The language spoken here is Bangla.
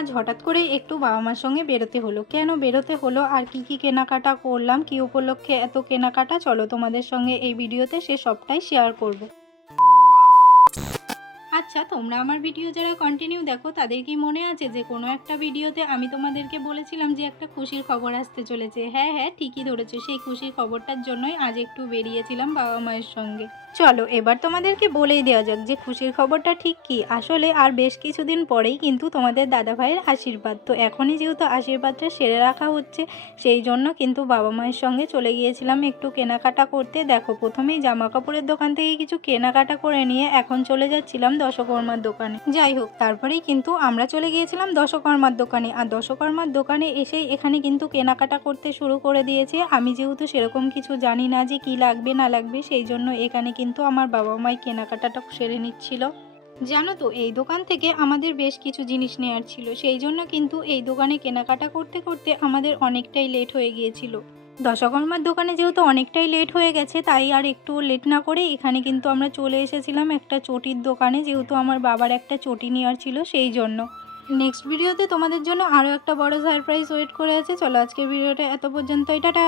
আজ হঠাৎ করে একটু বাবা মার সঙ্গে বেরোতে হলো। কেন বেরোতে হলো আর কি কি কেনাকাটা করলাম, কি উপলক্ষে এত কেনাকাটা, চলো তোমাদের সঙ্গে এই ভিডিওতে সে সবটাই শেয়ার করব। আচ্ছা, তোমরা আমার ভিডিও যারা কন্টিনিউ দেখো তাদের কি মনে আছে যে কোনো একটা ভিডিওতে আমি তোমাদেরকে বলেছিলাম যে একটা খুশির খবর আসতে চলেছে? হ্যাঁ হ্যাঁ, ঠিকই ধরেছো, সেই খুশির খবরটার জন্যই আজ একটু বেরিয়েছিলাম বাবা মায়ের সঙ্গে। চলো এবার তোমাদেরকে বলেই দেওয়া যাক যে খুশির খবরটা ঠিক কি। আসলে আর বেশ কিছুদিন পরেই কিন্তু তোমাদের দাদাভাইয়ের আশীর্বাদ, তো এখনই যেহেতু আশীর্বাদটা সেরে রাখা হচ্ছে, সেই জন্য কিন্তু বাবা মায়ের সঙ্গে চলে গিয়েছিলাম একটু কেনাকাটা করতে। দেখো, প্রথমেই জামা কাপড়ের দোকান থেকে কিছু কেনাকাটা করে নিয়ে এখন চলে যাচ্ছিলাম দশকর্মার দোকানে। যাই হোক, তারপরেই কিন্তু আমরা চলে গিয়েছিলাম দশকর্মার দোকানে, আর দশকর্মার দোকানে এসেই এখানে কিন্তু কেনাকাটা করতে শুরু করে দিয়েছে। আমি যেহেতু সেরকম কিছু জানি না যে কি লাগবে না লাগবে, সেই জন্য এখানে কিন্তু আমার বাবা মাই কেনাকাটাটা সেরে নিচ্ছিল। জানো তো, এই দোকান থেকে আমাদের বেশ কিছু জিনিস নেওয়ার ছিল, সেই জন্য কিন্তু এই দোকানে কেনাকাটা করতে করতে আমাদের অনেকটাই লেট হয়ে গিয়েছিল। দশকর্মার দোকানে যেহেতু অনেকটাই লেট হয়ে গেছে, তাই আর একটু লেট না করে এখানে কিন্তু আমরা চলে এসেছিলাম একটা চটির দোকানে, যেহেতু আমার বাবার একটা চটি নেওয়ার ছিল সেই জন্য। নেক্সট ভিডিওতে তোমাদের জন্য আরও একটা বড় সারপ্রাইজ ওয়েট করে আছে। চলো আজকের ভিডিওটা এত পর্যন্তই, টাটা।